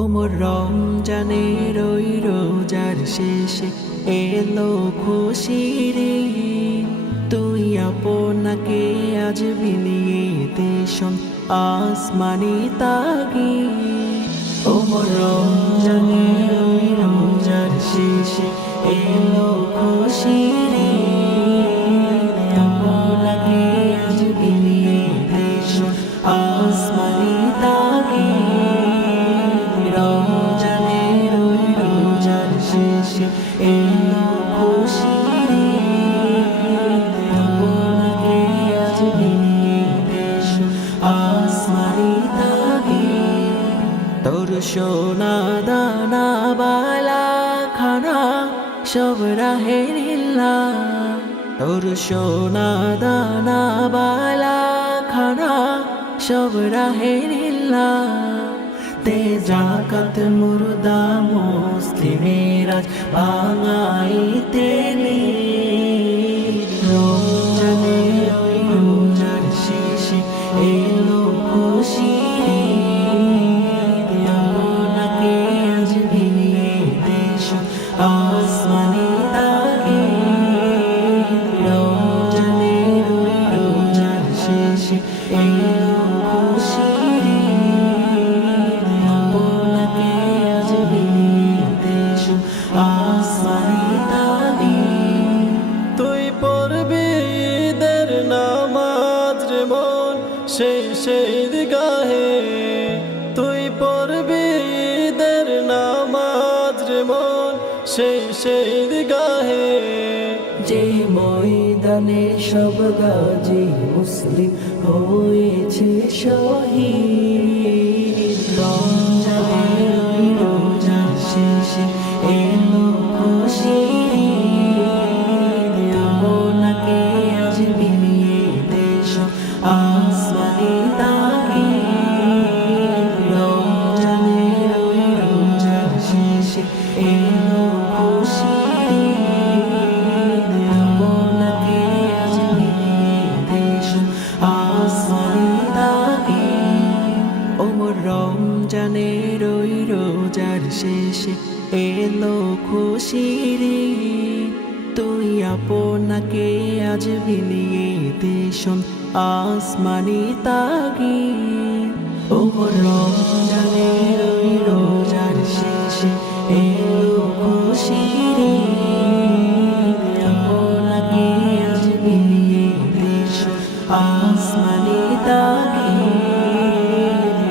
ওমর রমজানের ওই রোজার শেষে এলো খুশির ঈদ। তুই আপনাকে আজ বিলিয়ে দে শোন আসমানি তাগিদ। ওমর রমজানের ওই রোজার শেষে এলো খুশির ঈদ। আপনাকে আজ বিলিয়ে দে শোন আসমানি তাগিদ। রমজানের ওই রোজার শেষে এলো খুশির ঈদ। আপনাকে আজ বিলিয়ে দে শোন আসমানি তাগিদ। তোর সোনা দানা বালা খানা সব রাহে লীলা। তোর সোনা দানা বালা খানা সব রাহে লীলা। তে জাকাত মুর্দা মুসলিমের আজ ভাঙাইতে রমজানের ওই রোজার শেষে এলো খুশির ঈদ। আপনাকে আজ বিলিয়ে দে শোন আসমানি তাগিদ। রমজানের ওই রোজার শেষে এলো খুশির ঈদ। আপনাকে আজ বিলিয়ে দে শোন আসমানি তাগিদ। তুই পড়বি ঈদের নামাজ রে মন সেই ঈদগাহে। তুই পড়বি ঈদের নামাজ রে মন সেই ঈদগাহে। যে ময়দানে সব গাজী মুসলিম হয়েছে শহীদ। রমজানের ওই রোজার শেষে এলো খুশির ঈদ। আপনাকে আজ বিলিয়ে দে শোন আসমানি তাগিদ। রমজানের ওই রোজার শেষে এলো খুশির ঈদ। আপনাকে আজ বিলিয়ে দে শোন আসমানি তাগিদ। ওমর রমজানের ওই রোজার শেষে এলো খুশির ঈদ। তুই আপনাকে আজ বিলিয়ে দে শোন আসমানি তাগিদ। ওমর রমজানের ওই রোজার শেষে এলো খুশির ঈদ। আপনাকে আজ বিলিয়ে দে শোন আসমানি তাগিদ।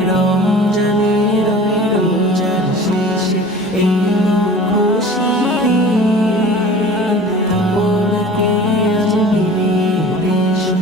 রমজানের ওই রোজার শেষে এলো খুশির ঈদ। আপনাকে আজ বিলিয়ে দে শোন